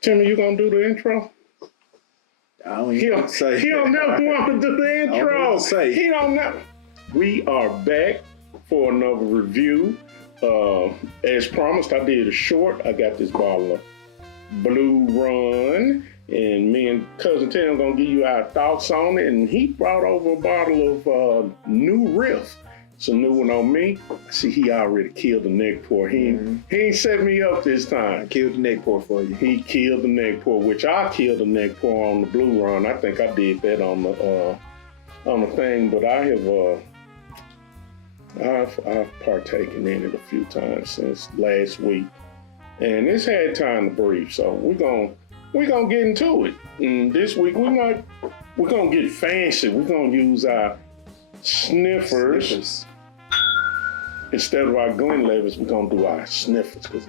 Timmy, you gonna do the intro? I don't even say. He don't never want to do the intro. I don't know what to say. He don't never. We are back for another review. As promised, I did a short. I got this bottle of Blue Run, and me and Cousin Tim gonna give you our thoughts on it. And he brought over a bottle of new Riff. It's a new one on me. I see he already killed the neck pour. He ain't set me up this time. I killed the neck pour for you. He killed the neck pour, which I killed the neck pour on the Blue Run. I think I did that on the thing, but I've partaken in it a few times since last week, and it's had time to breathe. So we're gonna get into it. And this week we're gonna get fancy. We're gonna use our sniffers. Instead of our Glenlivets, we're gonna do our sniffers because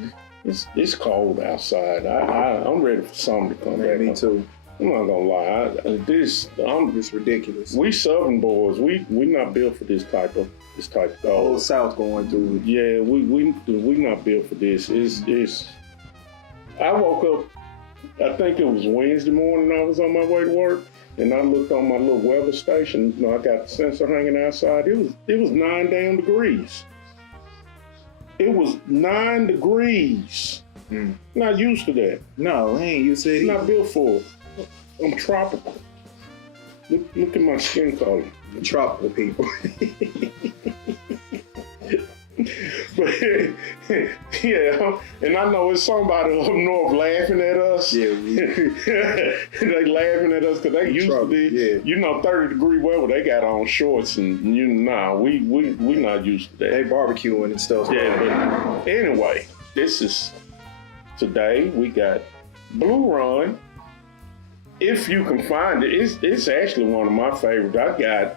it's cold outside. I'm ready for summer to come back. Me too. I'm not gonna lie. It's ridiculous. We Southern boys. We not built for this type of cold. The whole South going through it. Yeah, we not built for this. It's. I woke up. I think it was Wednesday morning. I was on my way to work, and I looked on my little weather station. You know, I got the sensor hanging outside. It was 9 damn degrees. It was 9 degrees. Not used to that. No, I ain't used to it. Not built for it. I'm tropical. Look at my skin color. Tropical people. But yeah, and I know it's somebody up north laughing at us. Yeah, they laughing at us because they used to be, 30-degree weather. They got on shorts, and we not used to that. They barbecuing and stuff. Yeah, but anyway, today we got Blue Run. If you can find it, it's actually one of my favorites. I got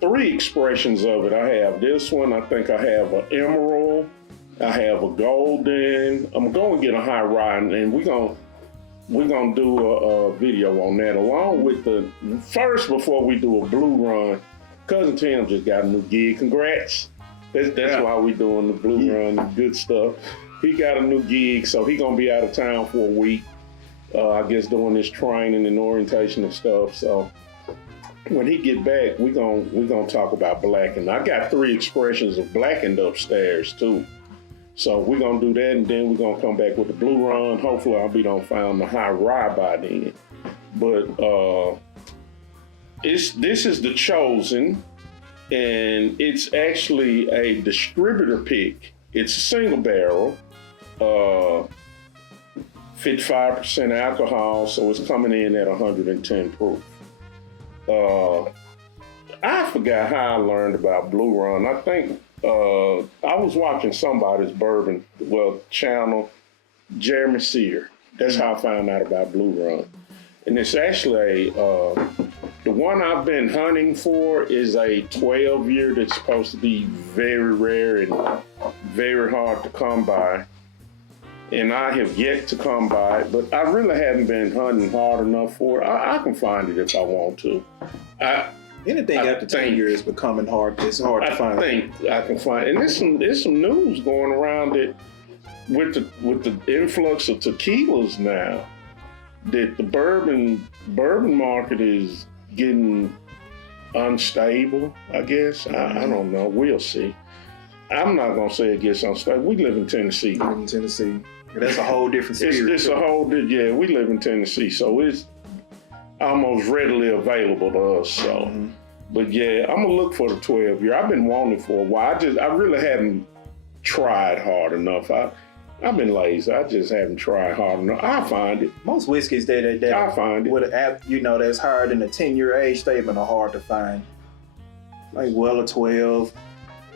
3 expressions of it. I have this one. I think I have an emerald. I have a golden. I'm going to get a high rye, and we're gonna do a video on that along with the first. Before we do a Blue Run, Cousin Tim just got a new gig. Congrats. That's why we doing the Blue Run. Good stuff. He got a new gig, so he gonna be out of town for a week. I guess doing this training and orientation and stuff. So when he get back, we gonna talk about blackened. I got 3 expressions of blackened upstairs too. So we're gonna do that, and then we're gonna come back with the Blue Run. Hopefully I'll be done found the high rye by then. But this is the Chosen, and it's actually a distributor pick. It's a single barrel, 55% alcohol, so it's coming in at 110 proof. I forgot how I learned about Blue Run. I think I was watching somebody's bourbon channel, Jeremy Sear. That's how I found out about Blue Run. And it's actually the one I've been hunting for is a 12-year that's supposed to be very rare and very hard to come by. And I have yet to come by it, but I really haven't been hunting hard enough for it. I can find it if I want to. Anything after 10 years is becoming hard. It's hard to find. I think I can find, and there's some news going around that with the influx of tequilas now, that the bourbon market is getting unstable. I guess I don't know. We'll see. I'm not gonna say it gets unstable. We live in Tennessee. That's a whole different spirit. It's a whole, we live in Tennessee, so it's almost readily available to us. So, but yeah, I'm gonna look for the 12-year. I've been wanting it for a while. I really haven't tried hard enough. I've been lazy. I just haven't tried hard enough. I find it. Most whiskeys that I find it with an app, that's higher than a 10-year age statement are hard to find. Like Weller 12.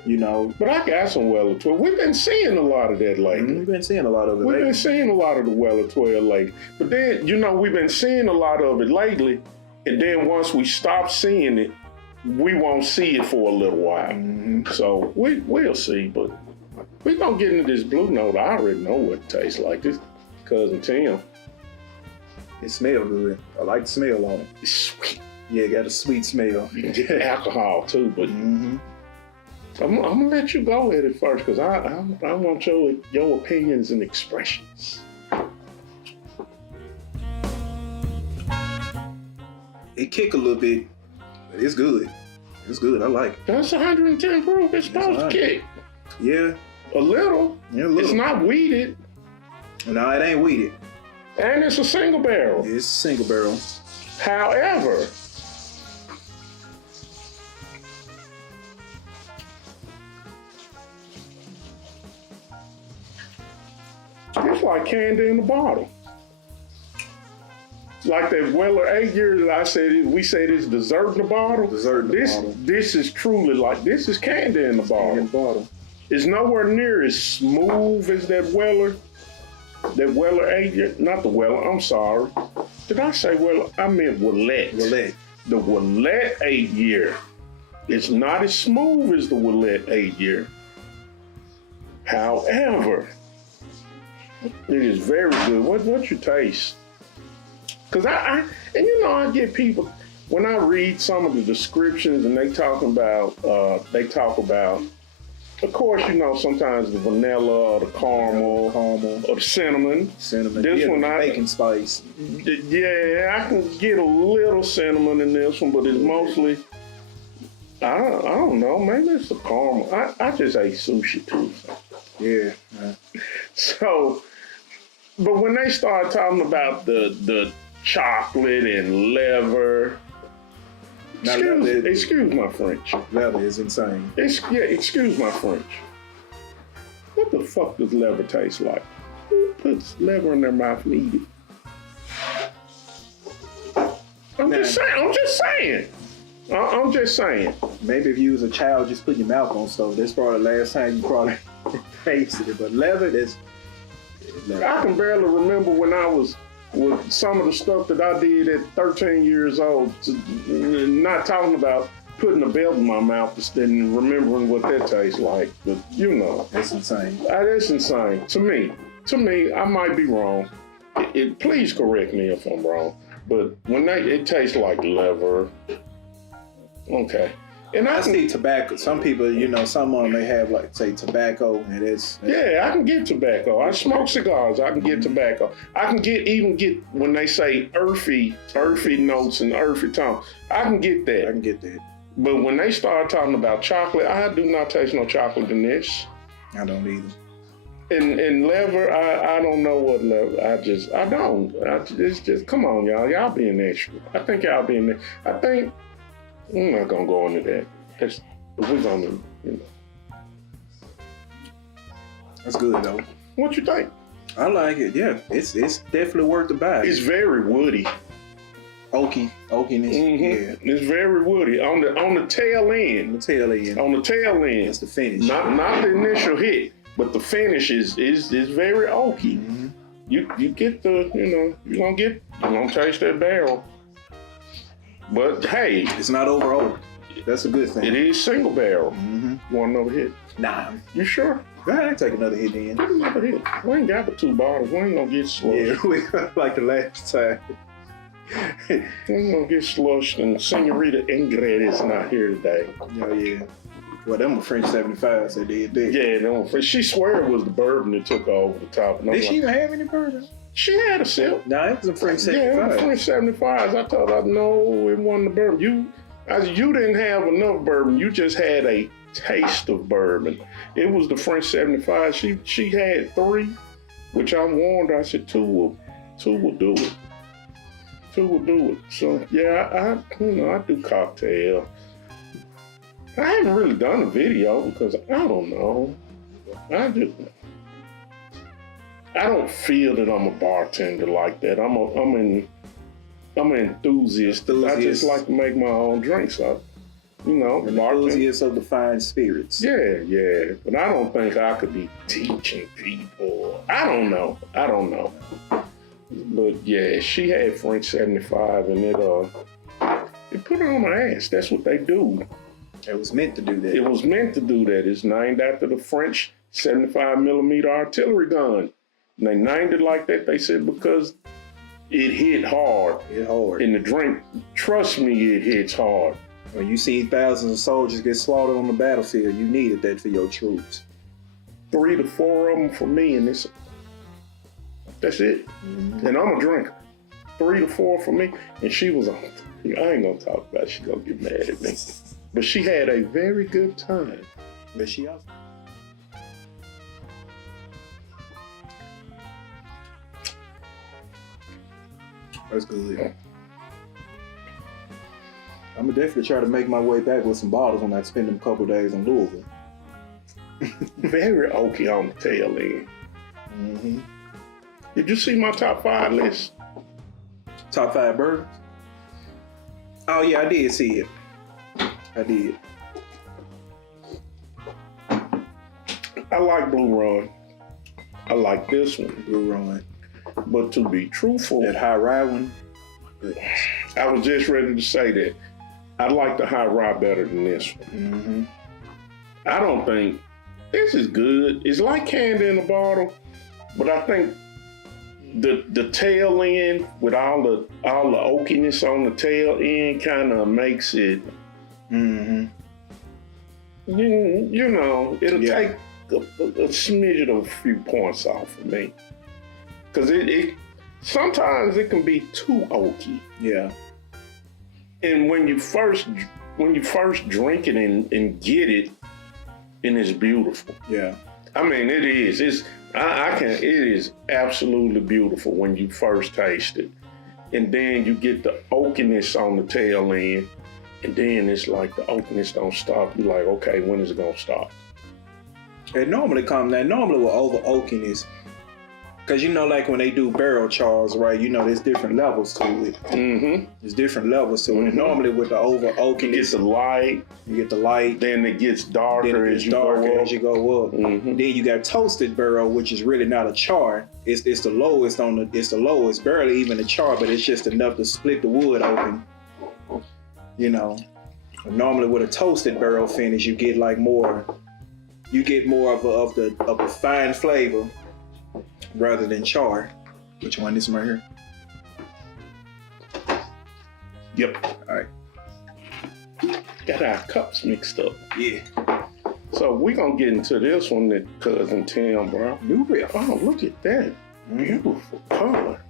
But I got some Weller 12. We've been seeing a lot of that lately. We've been seeing a lot of it We've been seeing a lot of the Weller 12 lately. But then, we've been seeing a lot of it lately, and then once we stop seeing it, we won't see it for a little while. So we'll see, but we're going to get into this Blue Note. I already know what it tastes like. This Cousin Tim. It smells good. I like the smell on it. It's sweet. Yeah, it got a sweet smell. Alcohol too, but I'm gonna let you go at it first because I want your opinions and expressions. It kick a little bit, but it's good. It's good. I like it. That's 110 proof. It's supposed to kick. Yeah. A little. Yeah, a little. It's not weeded. No, it ain't weeded. And it's a single barrel. It's a single barrel. However, it's like candy in a bottle. Like that Weller 8 year that I said, we say this dessert in the bottle. Dessert in the bottle. This is truly like, this is candy in the bottle. Candy in the bottle. It's nowhere near as smooth as that Weller 8 year. Not the Weller, I'm sorry. Did I say Weller? I meant Willette. Willette. The Willette 8 year. It's not as smooth as the Willette 8 year. However, it is very good. What you taste? Cause I get people when I read some of the descriptions and they talk about, of course, sometimes the vanilla or the caramel or the cinnamon. This one, bacon spice. Yeah, I can get a little cinnamon in this one, but it's mostly, I don't know, maybe it's the caramel. I just ate sushi too. So. Yeah. So, but when they start talking about the chocolate and leather, excuse my French. Leather is insane. Excuse my French. What the fuck does leather taste like? Who puts leather in their mouth and eat it? I'm just saying. Maybe if you was a child just putting your mouth on stuff, that's probably the last time you probably tasted it. But leather, I can barely remember when I was with some of the stuff that I did at 13 years old, not talking about putting a belt in my mouth and remembering what that tastes like, but That's insane. That's insane. To me, I might be wrong. Please correct me if I'm wrong, but when it tastes like leather, okay. And I see tobacco. Some people, some of them may have say tobacco, and it's yeah, I can get tobacco. I smoke cigars. I can get tobacco. I can even get when they say earthy notes and earthy tones. I can get that. But when they start talking about chocolate, I do not taste no chocolate in this. I don't either. And leather, I don't know what leather. I don't. It's just come on, y'all. Y'all being extra. I think y'all being there. I think. I'm not gonna go into that. We're gonna, That's good though. What you think? I like it. Yeah, it's definitely worth the buy. It's very woody. Oakiness. Mm-hmm. Yeah. It's very woody on the tail end. On the tail end. That's the finish. Not the initial hit, but the finish is very oaky. Mm-hmm. You get you're gonna taste that barrel. But hey, it's not over oak. That's a good thing. It is single barrel. Mm-hmm. You want another hit? Nah. You sure? Go ahead and take another hit then. Take another hit. We ain't got the 2 bottles. We ain't gonna get slushed. Yeah, we like the last time. We ain't gonna get slushed, and Senorita Ingrid is not here today. Oh yeah. Well, them were French 75s that did that. Yeah, she swear it was the bourbon that took over the top. Did she even have any bourbon? She had a sip. No, it was a French 75. Yeah, it was French 75s. I told her, no, it wasn't the bourbon. You didn't have enough bourbon. You just had a taste of bourbon. It was the French 75. She had 3, which I warned her. I said 2 will do it. 2 will do it. So yeah, I do cocktail. I haven't really done a video because I don't know. I don't feel that I'm a bartender like that. I'm an enthusiast. I just like to make my own drinks up. An enthusiast of the fine spirits. Yeah. But I don't think I could be teaching people. I don't know. But yeah, she had French 75 and it put her on her ass. That's what they do. It was meant to do that. It was meant to do that. It's named after the French 75 millimeter artillery gun. And they named it like that, they said, because it hit hard. Hit hard. In the drink, trust me, it hits hard. When you see thousands of soldiers get slaughtered on the battlefield, you needed that for your troops. 3 to 4 of them for me, and that's it. Mm-hmm. And I'm a drinker. 3 to 4 for me. And she was on. I ain't gonna talk about it. She gonna get mad at me. But she had a very good time. But she also. That's good. I'm gonna definitely try to make my way back with some bottles when I spend them couple days in Louisville. Very oaky on the tail end. Mm-hmm. Did you see my top 5 list? Top 5 bourbons? Oh yeah, I did see it. I did. I like Blue Run. I like this one. Blue Run. But to be truthful, That Hi Rye one. I was just ready to say that. I like the Hi Rye better than this one. Mm-hmm. I don't think this is good. It's like candy in a bottle, but I think the tail end with all the oakiness on the tail end kind of makes it. Mm-hmm. You know, it'll Yeah. take a smidget of a few points off for me, because it sometimes it can be too oaky. Yeah. And when you first drink it and get it, and it's beautiful. Yeah. I mean, it is. It is absolutely beautiful when you first taste it, and then you get the oakiness on the tail end, and then it's like the oakiness don't stop. You're like, okay, when is it gonna stop? It normally with over oakiness. Because you know, like when they do barrel chars, right? You know, there's different levels to it. Mm-hmm. There's different levels to it. And Mhm. normally with the over You get oakiness, the light, you get the light, then it gets darker then it as gets you darker go up. as you go up. Mhm. Then you got toasted barrel, which is really not a char. It's the lowest It's the lowest, barely even a char, but it's just enough to split the wood open. You know, normally with a toasted barrel finish, you get more of a fine flavor rather than char. Which one? This one right here. Yep. All right. Got our cups mixed up. Yeah. So we're gonna get into this one that Cousin Tim, bro. New Riff. Oh, look at that. Beautiful color.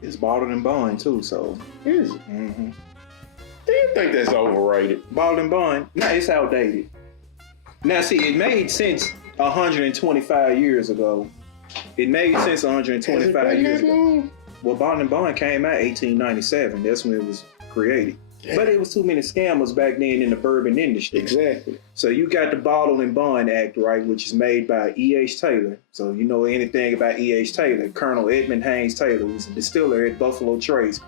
It's bottled and bond too, so. Is it? Mm-hmm. Do you think that's overrated? Bottled and bond. Nah, it's outdated. Now, see, it made sense 125 years ago. It made sense 125 years ago. Long? Well, Bottled and Bond came out 1897. That's when it was created. Yeah. But it was too many scammers back then in the bourbon industry. Exactly. So you got the Bottled and Bond Act, right, which is made by E.H. Taylor. So you know anything about E.H. Taylor, Colonel Edmund Haynes Taylor, who's a distiller at Buffalo Trace.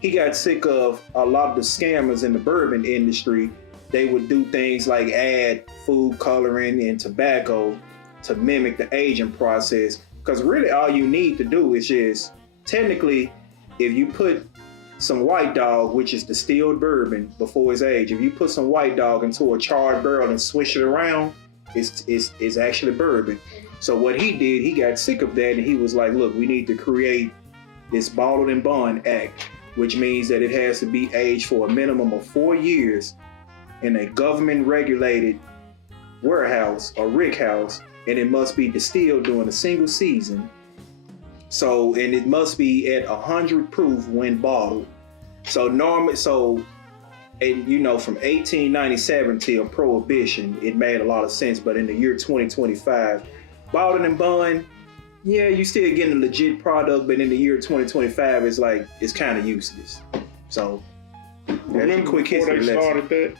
He got sick of a lot of the scammers in the bourbon industry. They would do things like add food coloring and tobacco to mimic the aging process. Because really all you need to do is just, technically, if you put some White Dog, which is distilled bourbon before its age, if you put some White Dog into a charred barrel and swish it around, it's actually bourbon. So what he did, he got sick of that and he was like, look, we need to create this Bottled and Bond Act, which means that it has to be aged for a minimum of 4 years in a government-regulated warehouse or rick house, and it must be distilled during a single season. So, and it must be at 100 proof when bottled. And you know, from 1897 till Prohibition, it made a lot of sense. But in the year 2025, bottled and bond, yeah, you still getting a legit product, but in the year 2025, it's kind of useless. So, Remember quick before history they lesson. started that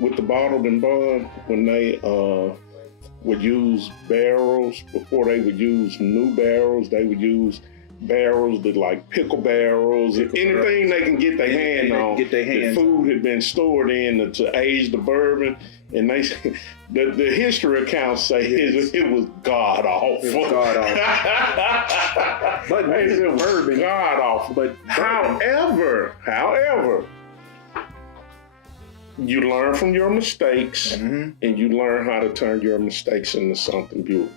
with the bottled and bond, when they would use barrels, before they would use new barrels, they would use barrels that like pickle barrels, anything they can get their hand on. The food had been stored in to age the bourbon, and they the history accounts say it was god awful. It was god awful. But it was bourbon, god awful. But however, you learn from your mistakes, mm-hmm. and you learn how to turn your mistakes into something beautiful.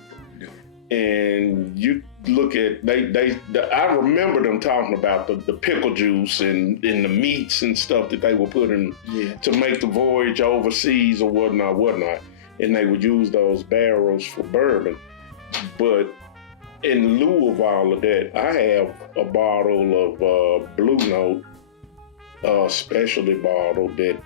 and you look at I remember them talking about the pickle juice and the meats and stuff that they were putting to make the voyage overseas or whatnot, and they would use those barrels for bourbon. But in lieu of all of that, I have a bottle of Blue Note, specialty bottle that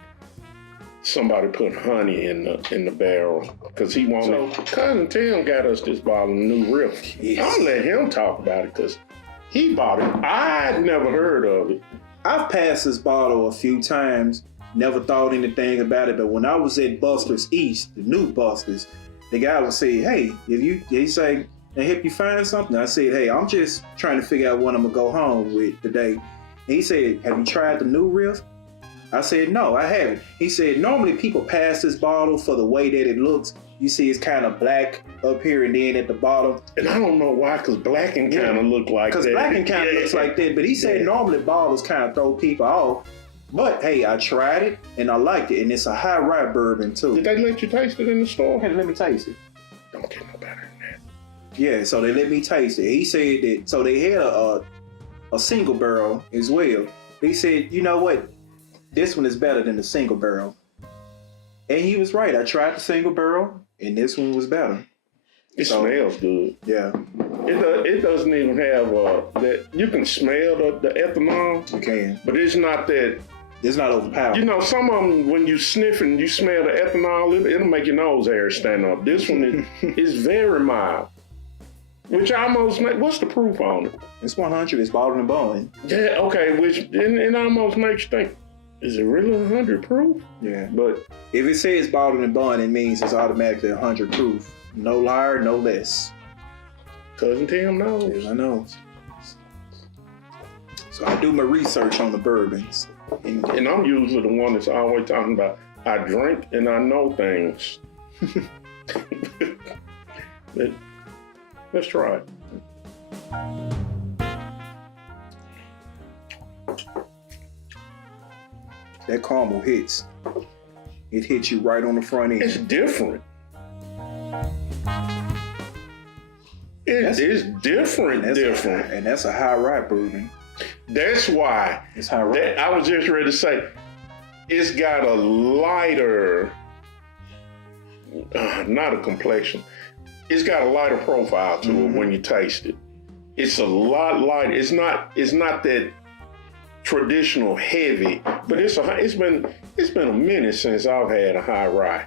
somebody put honey in the barrel because he wanted. Cousin Tim got us this bottle of New Riff. Yes. I'm gonna let him talk about it because he bought it. I'd never heard of it. I've passed this bottle a few times, never thought anything about it. But when I was at Buster's East, the new Buster's, the guy would say, "Hey, he say, they help you find something?" I said, "Hey, I'm just trying to figure out what I'm gonna go home with today." And he said, "Have you tried the New Riff?" I said, "No, I haven't." He said, "Normally people pass this bottle for the way that it looks. You see it's kind of black up here and then at the bottom." And I don't know why, because blacking kind of look like that. Because blacking kind of looks like that. But he said normally bottles kind of throw people off. But hey, I tried it and I liked it. And it's a high rye bourbon too. Did they let you taste it in the store? Hey, let me taste it. Don't get no better than that. Yeah, so they let me taste it. He said that, so they had a single barrel as well. He said, "You know what? This one is better than the single barrel." And he was right. I tried the single barrel, and this one was better. It smells good. Yeah. It doesn't even have that. You can smell the ethanol. You can. But it's not that. It's not overpowering. You know, some of them, when you sniff and you smell the ethanol, it'll make your nose hairs stand up. This one is very mild. Which almost what's the proof on it? It's 100. It's bottled and bond. Yeah, okay. Which it almost makes you think, is it really 100 proof? Yeah. But if it says bottled and bond, it means it's automatically 100 proof. No higher, no less. Cousin Tim knows. Yes, I know. So I do my research on the bourbons. And I'm usually the one that's always talking about, I drink and I know things. But let's try it. That caramel hits. It hits you right on the front end. It's different. It is different. And that's a high rye bourbon. That's why. It's high rye. I was just ready to say, it's got a lighter, not a complexion. It's got a lighter profile to it when you taste it. It's a lot lighter. It's not that traditional heavy, but it's been a minute since I've had a high rye.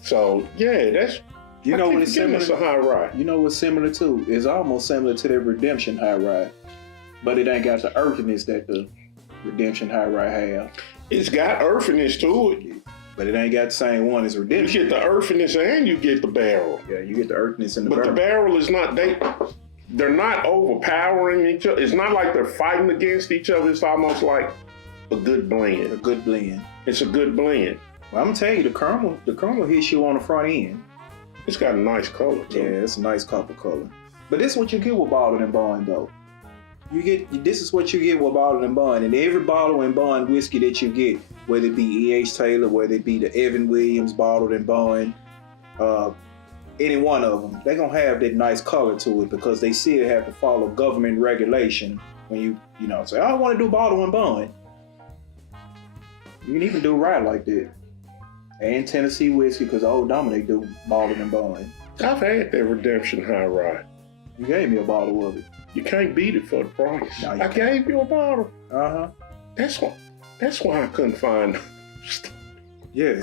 So yeah, that's what it's similar. It's a high rye. You know what's similar to? It's almost similar to the Redemption High Rye, but it ain't got the earthiness that the Redemption High Rye have. It's got earthiness to it, but it ain't got the same one as Redemption. You get the earthiness and you get the barrel. Yeah, you get the earthiness in the barrel. But the barrel is not. They're not overpowering each other. It's not like they're fighting against each other. It's almost like a good blend. A good blend. It's a good blend. Well, I'm gonna tell you, the caramel hits you on the front end. It's got a nice color too. Yeah, it's a nice copper color. But this is what you get with bottled and bond, though. This is what you get with bottled and bond, and every bottled and bond whiskey that you get, whether it be E.H. Taylor, whether it be the Evan Williams bottled and bond, any one of them, they're gonna have that nice color to it because they still have to follow government regulation. When you say, "I want to do bottled and bond," you can even do rye like that. And Tennessee whiskey, because Old Dominic do bottled and bond. I've had that Redemption High Rye. You gave me a bottle of it. You can't beat it for the price. No, I gave you a bottle. That's why I couldn't find. Yeah.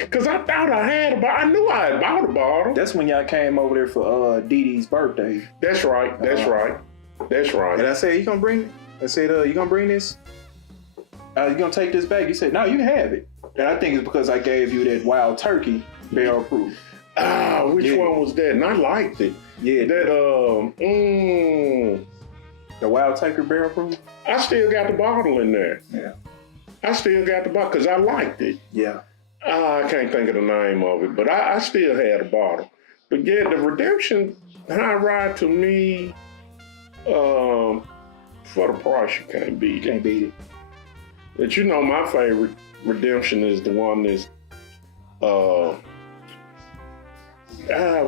Because I thought I had a bottle. I knew I had bought a bottle. That's when y'all came over there for Dee Dee's birthday. That's right. That's right. And I said, "You gonna bring it?" I said, "You gonna bring this? You gonna take this back?" You said, "No, you can have it." And I think it's because I gave you that Wild Turkey barrel proof. Which one was that? And I liked it. Yeah. That, the Wild Turkey barrel proof? I still got the bottle in there. Yeah. I still got the bottle because I liked it. Yeah. I can't think of the name of it, but I still had a bottle. But yeah, the Redemption High Rye to me, for the price, you can't beat it. Can't beat it. But my favorite Redemption is the one that's,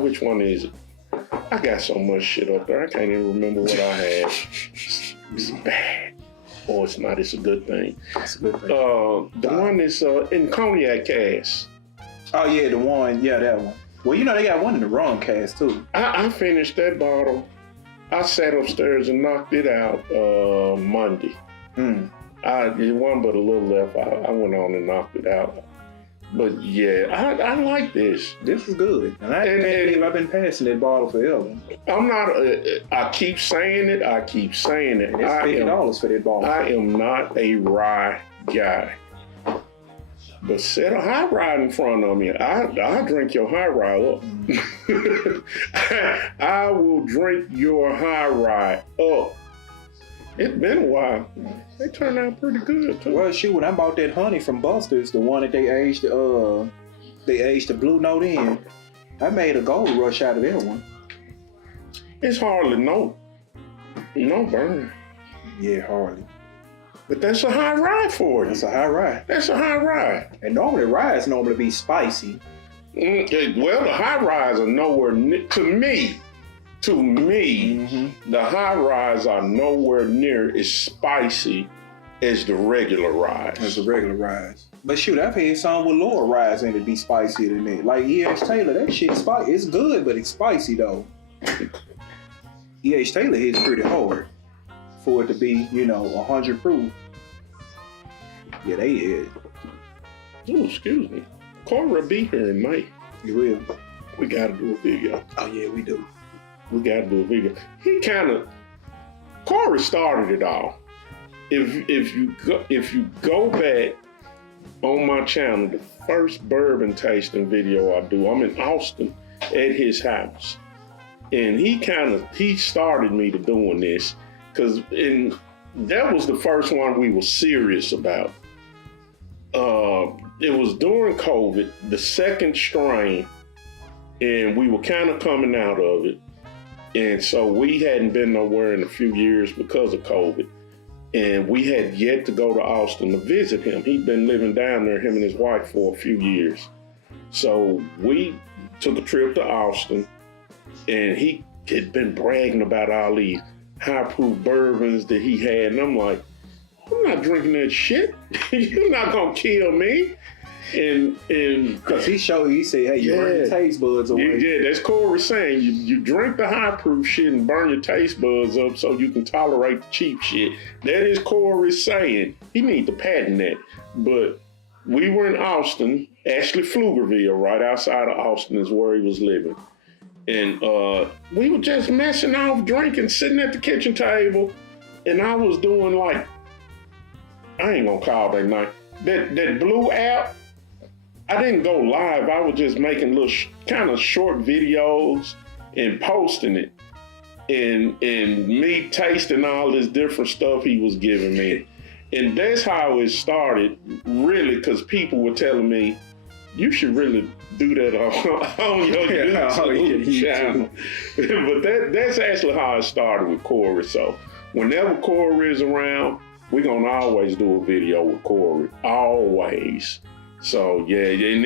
which one is it? I got so much shit up there. I can't even remember what I had. It's bad. Oh, it's not. It's a good thing. It's a good thing. The one that's in cognac cask. Oh yeah, the one. Yeah, that one. Well, you know they got one in the rum cask too. I finished that bottle. I sat upstairs and knocked it out Monday. It wasn't but a little left. I went on and knocked it out. But yeah, I like this. This was good. And I can't believe I've been passing that bottle forever. I'm not, I keep saying it. And it's $50 for that bottle. I am not a rye guy. But set a high rye in front of me. I'll drink your high rye up. I will drink your high rye up. It's been a while. They turned out pretty good too. Well, shoot, when I bought that honey from Buster's, the one that they aged the Blue Note in, I made a gold rush out of that one. It's hardly no burn. Yeah, hardly. But that's a high rye for you. That's a high rye. That's a high rye. And normally ryes normally be spicy. Well, the high ryes are nowhere near, to me, the high ryes are nowhere near as spicy as the regular ryes. As the regular ryes. But shoot, I've had some with lower ryes in it be spicier than that. Like E.H. Taylor, that shit spicy. It's good, but it's spicy though. E.H. Taylor hits pretty hard for it to be, 100 proof. Yeah, they hit. Oh, excuse me. Corey will be here in May. You will? We gotta do a video. Oh yeah, we do. We gotta do a video. Corey started it all. If you go back on my channel, the first bourbon tasting video I do, I'm in Austin at his house. And he started me to doing this because that was the first one we were serious about. It was during COVID, the second strain, and we were kind of coming out of it. And so we hadn't been nowhere in a few years because of COVID. And we had yet to go to Austin to visit him. He'd been living down there, him and his wife, for a few years. So we took a trip to Austin, and he had been bragging about all these high-proof bourbons that he had. And I'm like, I'm not drinking that shit. You're not going to kill me. And because he said, hey, you burn your taste buds away. Yeah, that's Corey saying. You drink the high proof shit and burn your taste buds up so you can tolerate the cheap shit. That is Corey saying. He need to patent that. But we were in Austin, actually Pflugerville, right outside of Austin is where he was living. And we were just messing off, drinking, sitting at the kitchen table. And I was doing like, I ain't gonna call that night. That Blue app, I didn't go live. I was just making little kind of short videos and posting it. And me tasting all this different stuff he was giving me. And that's how it started, really, because people were telling me, you should really do that on your YouTube channel. But that's actually how it started with Corey. So whenever Corey is around, we're going to always do a video with Corey. Always. So, yeah. And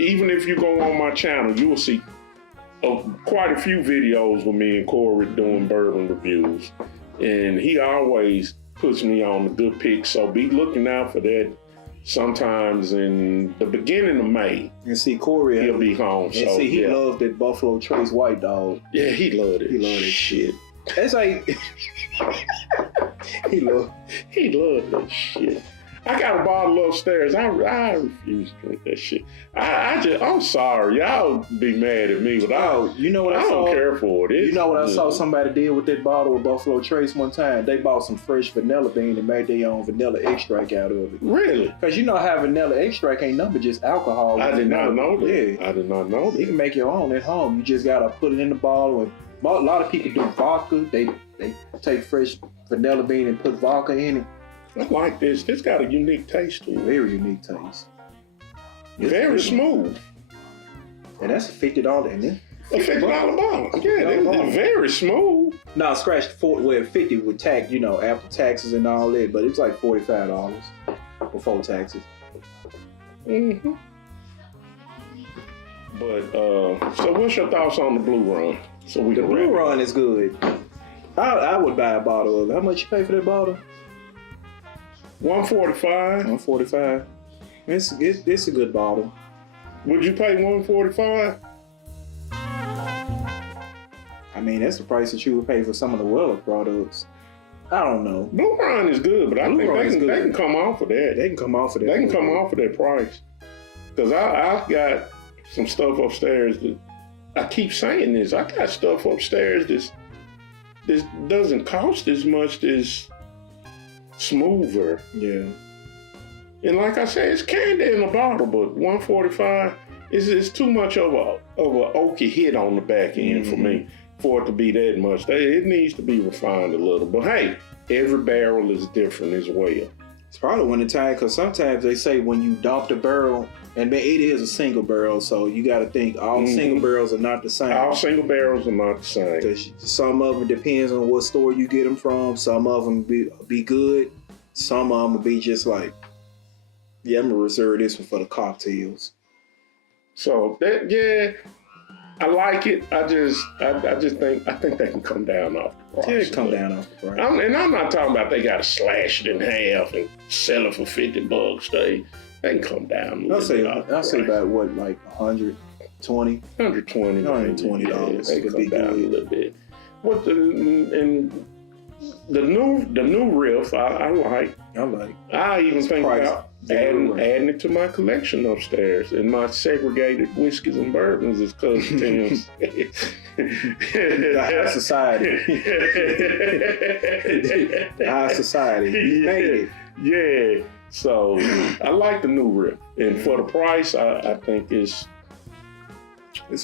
even if you go on my channel, you will see quite a few videos with me and Corey doing bourbon reviews. And he always puts me on the good picks. So be looking out for that sometimes in the beginning of May. And see, Corey, he'll be home. And so, see, he loved that Buffalo Trace White Dog. Yeah, he loved it. He loved it. Shit. That's like he loved that shit. I got a bottle upstairs. I refuse to drink that shit. I'm sorry. Y'all be mad at me, but you know what I saw? don't care for it. You know what I saw somebody did with that bottle of Buffalo Trace one time? They bought some fresh vanilla bean and made their own vanilla extract out of it. Really? Because you know how vanilla extract ain't nothing but just alcohol. I did not know that. Yeah. I did not know that. You can make your own at home. You just gotta put it in the bottle. And a lot of people do vodka. They take fresh vanilla bean and put vodka in it. I like this. This got a unique taste to it. Very unique taste. Very smooth. And that's a $50 in it. A $50 bottle. Yeah, it's very smooth. No, scratch 50 with tax, after taxes and all that, but it's like $45 before taxes. Mm-hmm. But so what's your thoughts on the Blue Run? So we The can Blue wrap it Run up. is good. I would buy a bottle of it. How much you pay for that bottle? $145. $145. It's a good bottle. Would you pay $145? I mean, that's the price that you would pay for some of the Weller products. I don't know. Blue Run is good, but I Blue think Run is they good. can come off of that. They can come off of that. They can come off of that price. Because I've got some stuff upstairs that, I keep saying this, I got stuff upstairs this doesn't cost as much as smoother. Yeah. And like I said, it's candy in a bottle, but $145 is too much of a oaky hit on the back end for me, for it to be that much. It needs to be refined a little. But hey, every barrel is different as well. It's probably one of the time, because sometimes they say when you dump the barrel, and it is a single barrel, so you got to think all single barrels are not the same. All single barrels are not the same. Because some of them depends on what store you get them from. Some of them be good. Some of them will be just like, yeah, I'm gonna reserve this one for the cocktails. So that, yeah, I like it. I think they can come down off the price. Yeah, come down off the price. And I'm not talking about they got to slash it in half and sell it for $50. They can come down a little bit off the I'll say price. about what, like $120. $120. $120 They could come be down a good. little bit. What the new Riff I like. I like. I even think Price. about adding it to my collection upstairs, and my segregated whiskeys and bourbons is cousin Tim's. The high society. The high society. You made it. Yeah. So I like the new Riff, and for the price, I think it's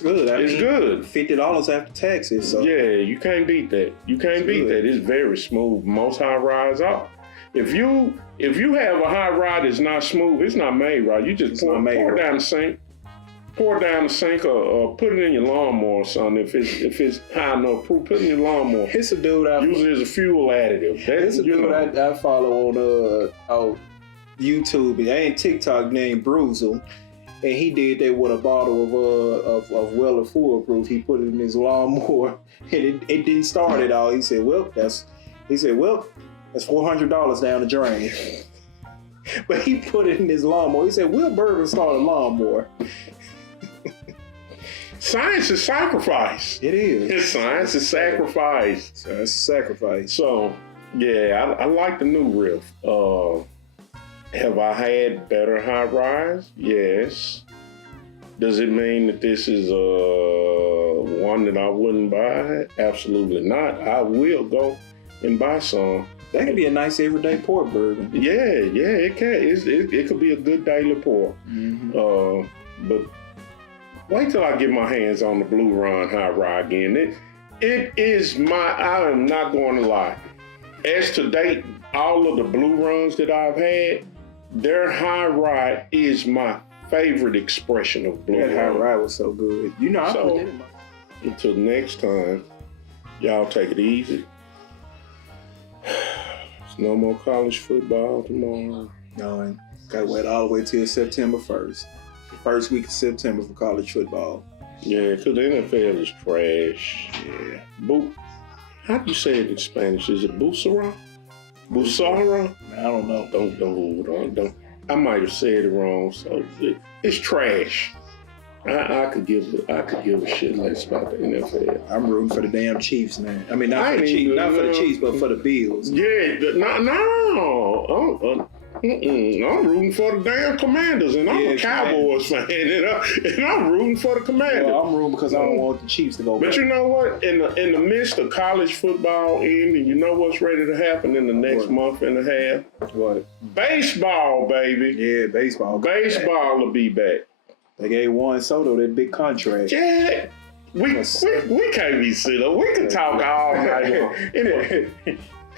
good. it's good. $50 after taxes. So. Yeah, you can't beat that. You can't beat that. It's very smooth. Most high ryes are. If you have a high rye that's not smooth, it's not made right. You just pour it down the sink. Pour it down the sink or put it in your lawnmower or something. If it's high enough, put it in your lawnmower. It's a dude Usually it's a fuel additive. It's a dude I follow on YouTube and TikTok named Bruzel, and he did that with a bottle of Weller Foolproof. He put it in his lawnmower, and it didn't start at all. He said, "Well, that's $400 down the drain." But he put it in his lawnmower. He said, "Will Bourbon start a lawnmower?" Science is sacrifice. It is. Science is sacrifice. So it's a sacrifice. So, yeah, I like the new Riff. Have I had better high ryes? Yes. Does it mean that this is one that I wouldn't buy? Absolutely not. I will go and buy some. That could be a nice everyday port bourbon. Yeah, it can. It could be a good daily pour. But wait till I get my hands on the Blue Run High Rye again. It is I am not going to lie. As to date, all of the Blue Runs that I've had, their High Rye is my favorite expression of Blue Run. That High Rye was so good. You know, I put it in my... Until next time, y'all take it easy. There's no more college football tomorrow. No, gotta wait all the way till September 1st. The first week of September for college football. Yeah, because the NFL is trash. Yeah. How do you say it in Spanish? Is it Busara? Busara? I don't know. Don't. I might have said it wrong. So it's trash. I could give a shit less about the NFL. I'm rooting for the damn Chiefs, man. I mean, not for the Chiefs, but for the Bills. Yeah, no. I'm rooting for the damn Commanders, and I'm a Cowboys fan, and I'm rooting for the Commanders. Well, I'm rooting because I don't want the Chiefs to go back. But you know what? In the midst of college football ending, you know what's ready to happen in the next month and a half? What? Baseball, baby. Yeah, baseball. Baseball will be back. They gave Juan Soto that big contract. Yeah. We can't be silly. We can talk all night long. Anyway,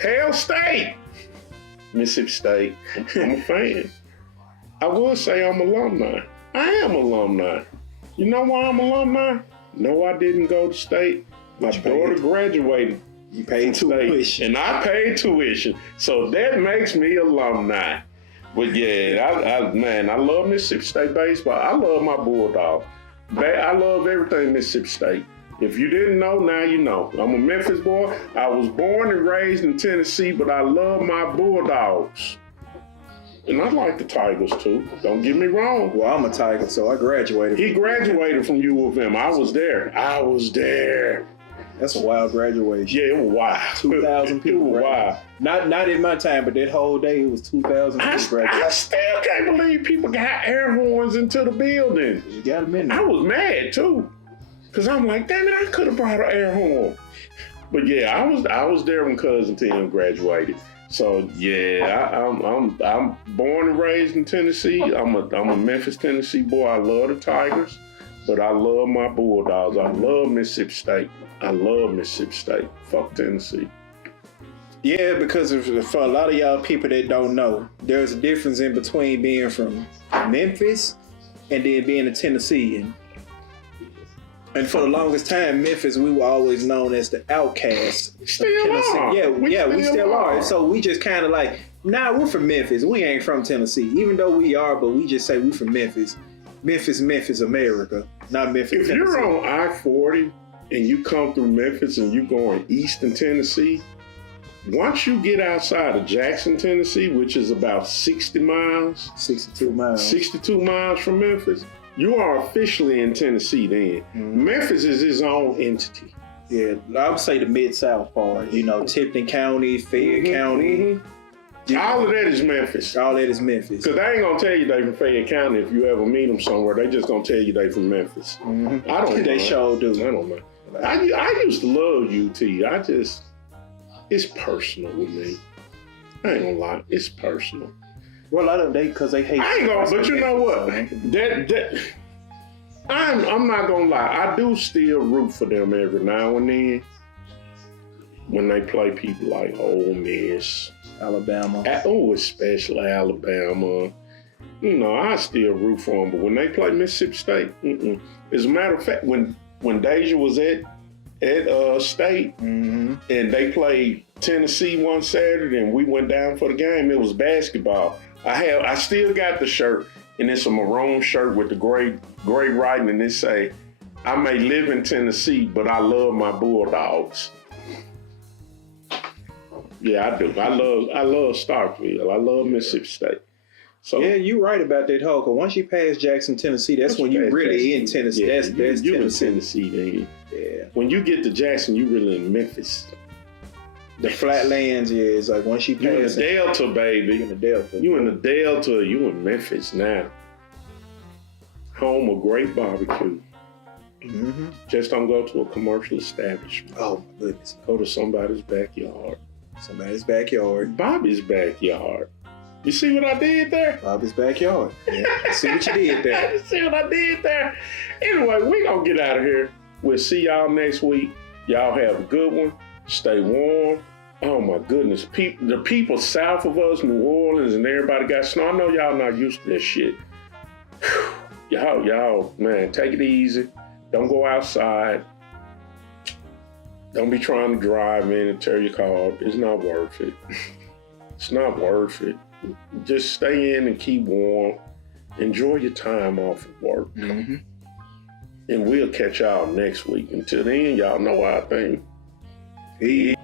Hell State. Mississippi State. I'm a fan. I would say I'm alumni. I am alumni. You know why I'm alumni? No, I didn't go to state. My daughter graduated. You paid tuition. And I paid tuition. So that makes me alumni. But yeah, I love Mississippi State baseball. I love my Bulldog. I love everything Mississippi State. If you didn't know, now you know. I'm a Memphis boy. I was born and raised in Tennessee, but I love my Bulldogs. And I like the Tigers too. Don't get me wrong. Well, I'm a Tiger, so I graduated. He graduated from U of M. I was there. That's a wild graduation. Yeah, it was wild. 2,000 people. It was wild. Not in my time, but that whole day it was 2,000 people I graduating. still can't believe people got air horns into the building. You got a minute. I was mad too, cause I'm like, damn it, I could have brought an air horn. But yeah, I was there when Cousin Tim graduated. So yeah, I'm born and raised in Tennessee. I'm a Memphis, Tennessee boy. I love the Tigers, but I love my Bulldogs. I love Mississippi State. Fuck Tennessee. Yeah, because for a lot of y'all people that don't know, there's a difference in between being from Memphis and then being a Tennessean. And for the longest time, Memphis, we were always known as the outcasts. Still are. Yeah, we still are. So we just kind of like, nah, we're from Memphis. We ain't from Tennessee. Even though we are, but we just say we from Memphis. Memphis, America, not Memphis, If Tennessee. you're on I-40 and you come through Memphis and you going east in Tennessee, once you get outside of Jackson, Tennessee, which is about 60 miles, 62 miles. 62 miles from Memphis, you are officially in Tennessee then. Mm-hmm. Memphis is its own entity. Yeah, I would say the Mid-South part. You know, Tipton County, Fayette County. All of that is Memphis. All that is Memphis. Because they ain't going to tell you they from Fayette County if you ever meet them somewhere. They just going to tell you they from Memphis. Mm-hmm. I don't know. They sure do. I don't know. I used to love UT. It's personal with me. I ain't gonna lie, it's personal. Well, I don't, because they hate. I ain't gonna, but you know what? I'm not gonna lie. I do still root for them every now and then when they play people like Ole Miss, Alabama. Especially Alabama. You know, I still root for them, but when they play Mississippi State, as a matter of fact, when Deja was at State and they played Tennessee one Saturday and we went down for the game, it was basketball. I still got the shirt, and it's a maroon shirt with the gray writing, and it say, "I may live in Tennessee, but I love my Bulldogs." Yeah, I do. I love Starkville. I love Mississippi State. So yeah, you're right about that, Hulk. Once you pass Jackson, Tennessee, that's when you really in Tennessee. Yeah, that's you Tennessee. in Tennessee then. Yeah. When you get to Jackson, you really in Memphis. The flatlands, yeah, it's like once you You in pass the Delta, baby. you in the Delta. You in the Delta. You in Memphis now. Home of great barbecue. Mm-hmm. Just don't go to a commercial establishment. Oh my goodness. Go to somebody's backyard. Somebody's backyard. Bobby's backyard. You see what I did there? Bobby's backyard. Yeah. See what you did there. You see what I did there? Anyway, we gonna get out of here. We'll see y'all next week. Y'all have a good one. Stay warm. Oh my goodness. The people south of us, New Orleans, and everybody got snow. I know y'all not used to that shit. Y'all, man, take it easy. Don't go outside. Don't be trying to drive in and tear your car up. It's not worth it. It's not worth it. Just stay in and keep warm. Enjoy your time off of work. Mm-hmm. And we'll catch y'all next week. Until then, y'all know our thing. Peace.